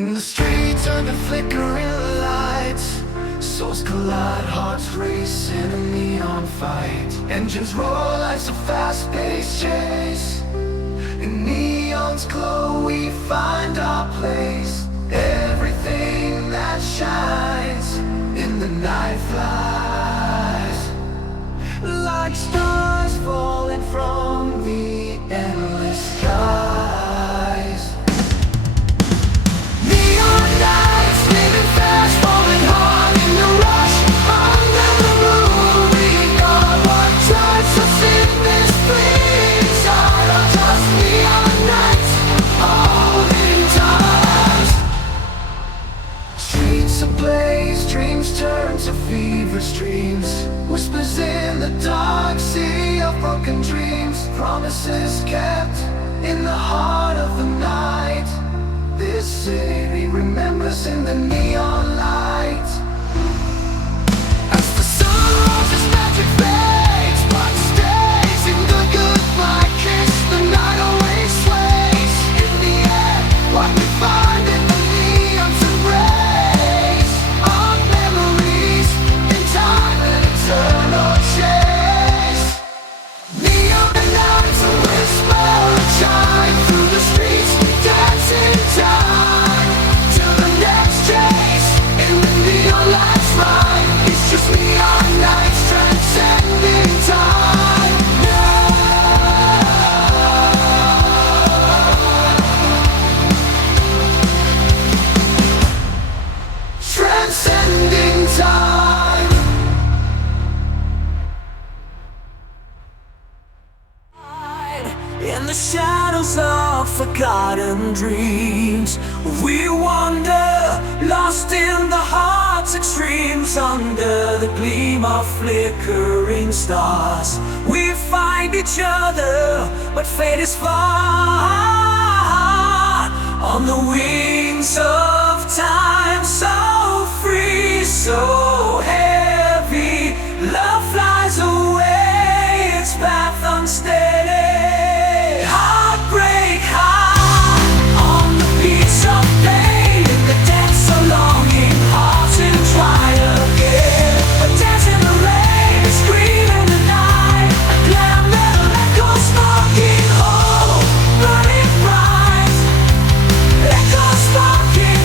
In the streets under flickering lights, souls collide, hearts race in a neon fight. Engines roar, life's a fast-paced chase. In neon's glow we find our place. Everything that shines in the night flies like stars falling from the endless skies. Neon nights, living fast, falling hard in the rush. Under the moon, we got what drives us in this fleeting tide. Are just neon nights, holding times. Streets ablaze, dreams turn to fever streams. Whispers in the dark, sea of broken dreams. Promises kept in the heart of the night. This city remembers in the neon light. As the sun rises, magic fades, but stays in the goodbye kiss. The night always sways in the air. What we find in the neon's embrace are memories in time and eternal chase. Neon nights, a whisper, a chime through the streets. We dance in time to the next chase. In the neon lights rhyme. It's just neon nights transcending time. Transcending time. In the shadows of forgotten dreams, we wander, lost in the heart's extremes. Under the gleam of flickering stars, we find each other, but fate is far. On the wings of time, so free, so heavy, love flies away, its path unsteady. Heartbreak high on the beats of pain, in the dance of longing, hearts entwine again. A dance in the rain, a scream in the night, a glam metal echoes sparking, oh, burning bright. Echoes sparking,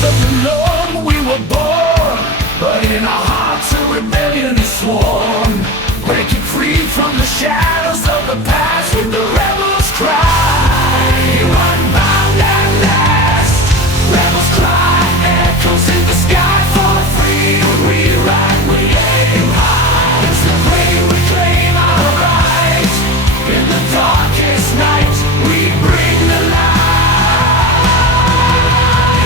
sons of the Lord we were born, but in our hearts a rebellion is sworn. Breaking free from the shadows of the past with the rebels cry. Unbound at last, rebels cry, echoes in the sky for freedom. We ride, we aim high, it's the way we claim our right. In the darkest night, we bring the light.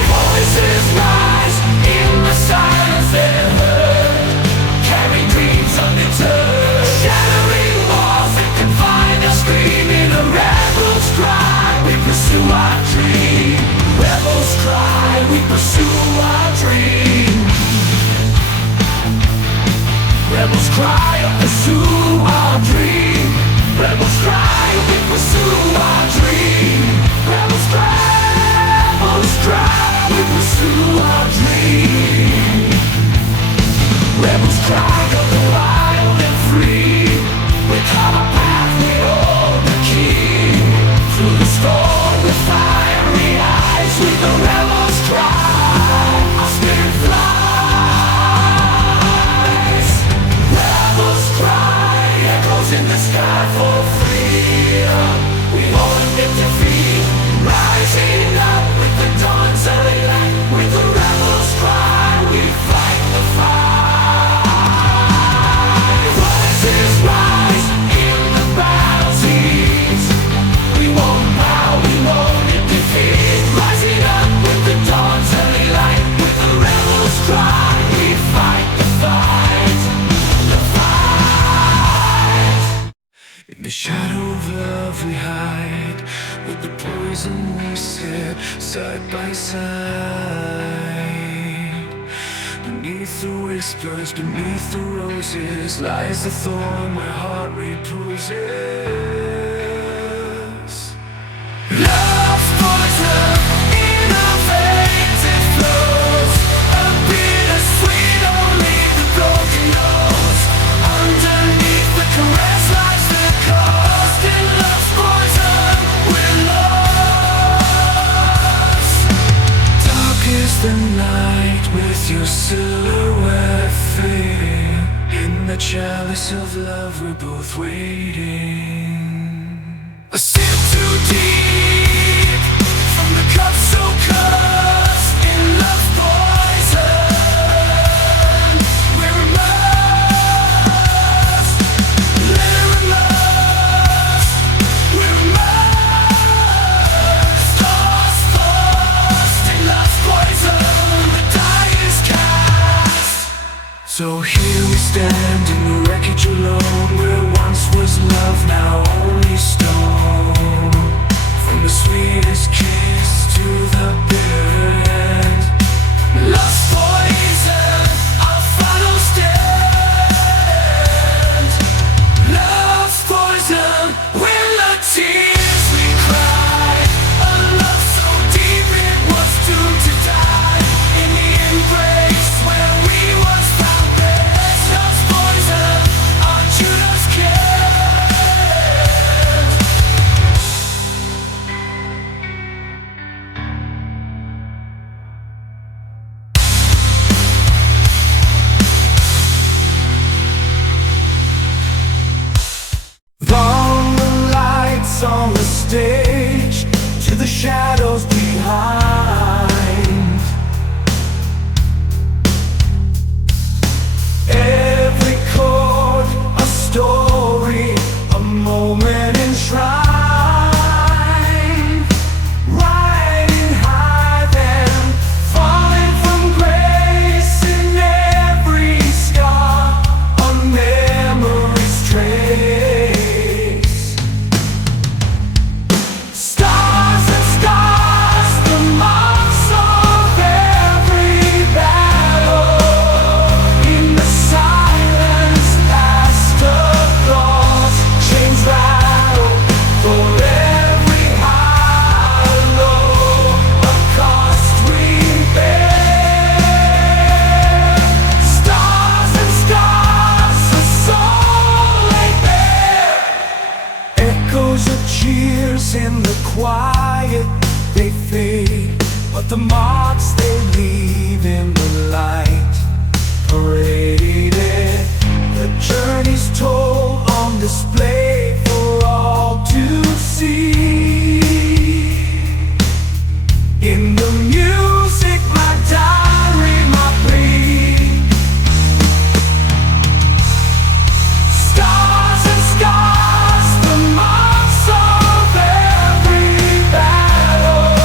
Voices rise in the silence they're heard, carrying dreams undeterred, shattering walls that confine us, screaming a rebel's cry. We pursue our dream. Rebels cry, we pursue our dream. Rebels cry, pursue our dream. Rebels cry, we pursue our dream. Rebels cry, we pursue our dream. Rebels cry, go the wild and free. We carve a path, we hold the key. Through the storm with fiery eyes, with the rebels cry, our spirit flies. Rebels cry, echoes in the sky for freedom. We hold them in defeat, rising up with the dawn's early light. With the rebels cry, we fight the fight. Voices rise in the battle's heat. We won't bow, we won't defeat. Rising up with the dawn's early light. With the rebels cry, we fight the fight. The fight. In the shadow of love we hide, with the poison we sip side by side. Beneath the whispers, beneath the roses, lies the thorn where heart reposes. Love's poison in our veins, it flows. A bittersweet, only the broken knows. Underneath the caress lies the cost. In love's poison, we're lost. Dark is the night with your silhouette fading. In the chalice of love, we're both waiting. A sip too deep from the cup so cursed. In love's poison, we're immersed. Let it immerse, we're immersed. Lost in love's poison, the die is cast. So here we stand in the wreckage alone, where once was love, now only stone. From the sweetest kiss to the bitter end, love's poison, our final stand. Love's poison, when the tears we cry. A love so deep it was doomed to die. In the embrace where we once found bliss. Love's poison, our Judas kiss. From the lights on the stage to the shadows behind, every chord a story, a moment enshrined. Riding high then, falling from grace. In every scar, a memory's trace. Stars and stars, the marks of every battle. In the silence, afterthoughts, chains rattle for every high low. A cost we bear. Stars and stars, a soul laid bare. Echoes of cheers in the quiet, they fade. but the marks they leave in the light, paraded. The journey's told on display for all to see. In the music, my diary, my plea. Stars and scars, the marks of every battle.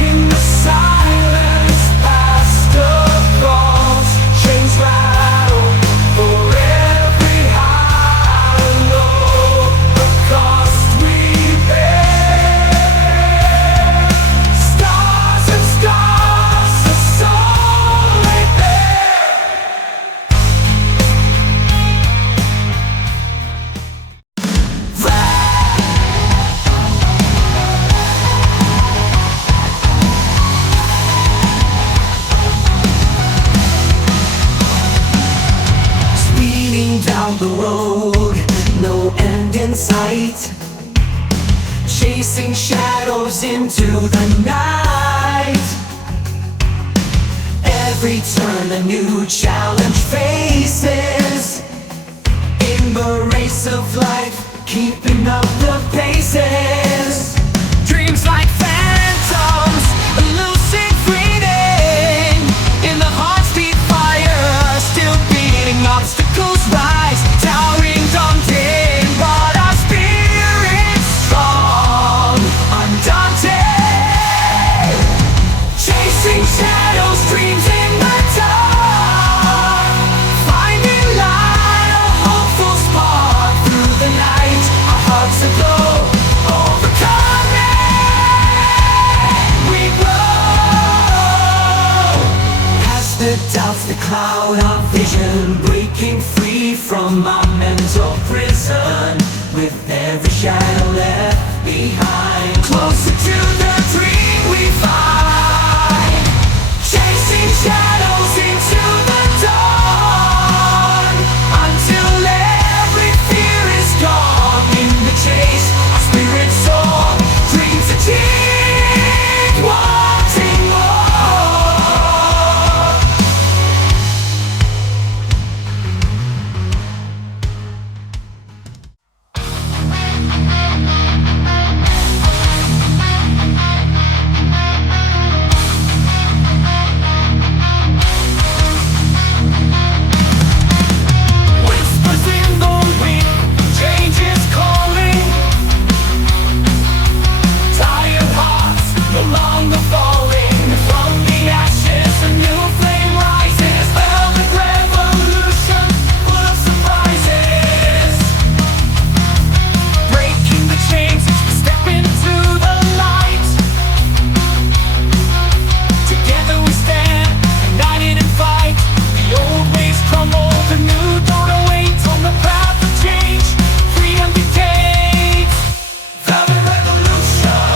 In the silence, past across, chains rattle for every high and low. The cost we bear. Stars and scars, the soul they bear. Speeding down the road, no end in sight, chasing shadows into the night. Every turn a new challenge faces. In the race of life, keeping up the paces. Dreams like phantoms, elusive fleeting. In the heart's beat fire, still beating. Obstacles rise, towering, daunting, but our spirit's strong, undaunted. Chasing shadows, dreams in the dark. Finding light, a hopeful spark through the night. Our hearts aglow, overcoming, we grow. Past the doubts that cloud our vision, breaking free from our mental prison. With every shadow left behind, closer to the dream we find. Chasing shadows into the dawn, until every fear is gone. In the chase, our spirits soar, dreams achieved, wanting more. Whispers in the wind, change is calling. Tired hearts no longer falling. From the ashes a new flame rises. Velvet revolution full of surprises. Breaking the chains as we step into the light. Together we stand, united in fight. The old ways crumble, the new dawn awaits. On the path of change, freedom dictates. Velvet revolution,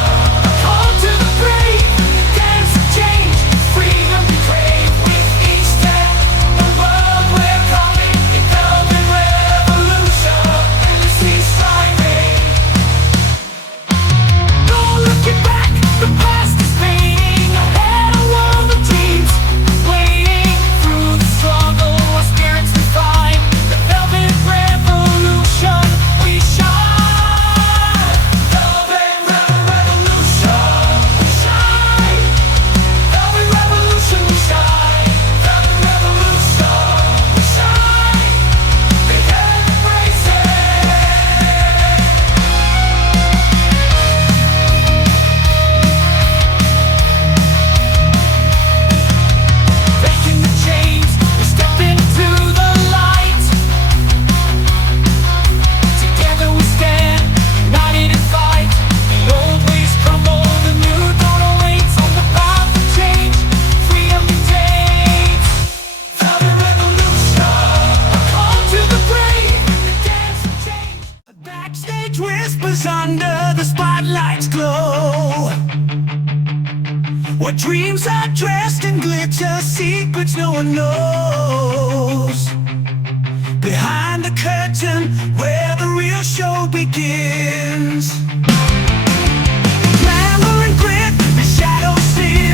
a call to the brave. Dance of change, freedom we crave. With each step, the world we're coming. In velvet revolution, endlessly striving. No looking back, the past is fading. Ahead a world of dreams waiting. Through the struggle, our spirits we find. The velvet revolution, we shine. Velvet revolution, we shine. Velvet revolution, we shine. Velvet revolution, we shine. We can embrace it. Breaking the chains, we step into the light. Together we stand, united in fight. The old ways crumble, the new dawn awaits. On the path of change, freedom dictates. Velvet revolution, a call to the brave. The dance of change. Backstage whispers under the spotlight's glow. What dreams are dressed in glitter, secrets no one knows. Behind the curtain, where the real show begins. Glamour and grit, the shadows seal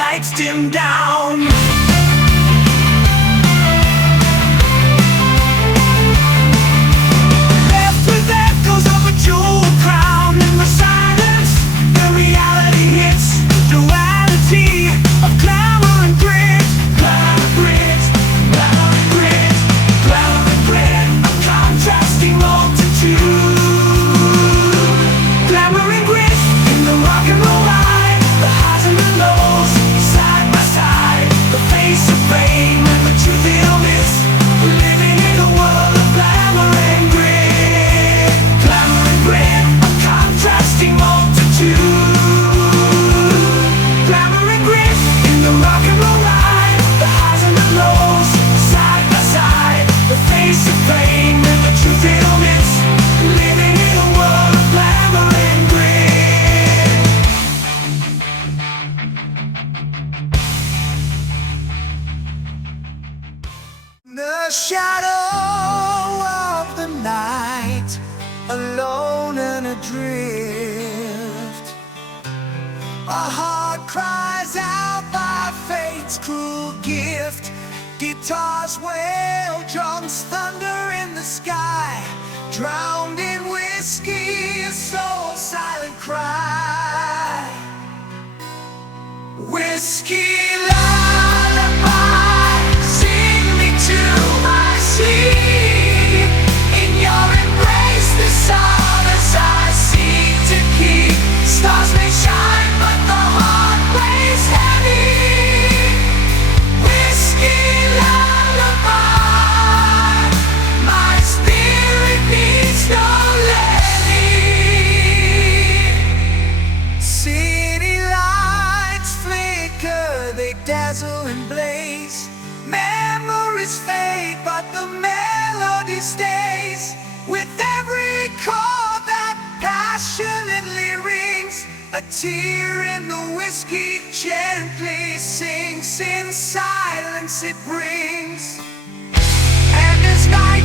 lights dim down. Left with echoes of a jewel crown. In the silence, the reality hits. Duality of glamour and grit. Glamour grit, glamour and grit, glamour and grit. A contrasting multitude. Glamour and grit in the rock and roll ride. The highs and the lows, side by side. The face of fame and the truth it omits. We're living in a world of glamour and grit. Glamour and grit, a contrasting multitude. Glamour and grit in the rock and roll ride. The highs and the lows, side by side. The face of fame and the truth it omits. Living in a world of glamour and grit. The shadow of the night, alone and adrift. Our heart cries out by fate's cruel gift. Guitars wail, drums thunder in the sky. Drowned in whiskey, a soul silent cry. Whiskey lullaby, sing me to my sleep. In your embrace, the solace I seek to keep. Stars may shine, but the heart weighs heavy. Whiskey lullaby, my spirit needs no levy. City lights flicker, they dazzle and blaze. Memories fade, but the melody stays. With every chord that passionately rings, a tear in the whiskey gently sinks. In silence it brings. And as night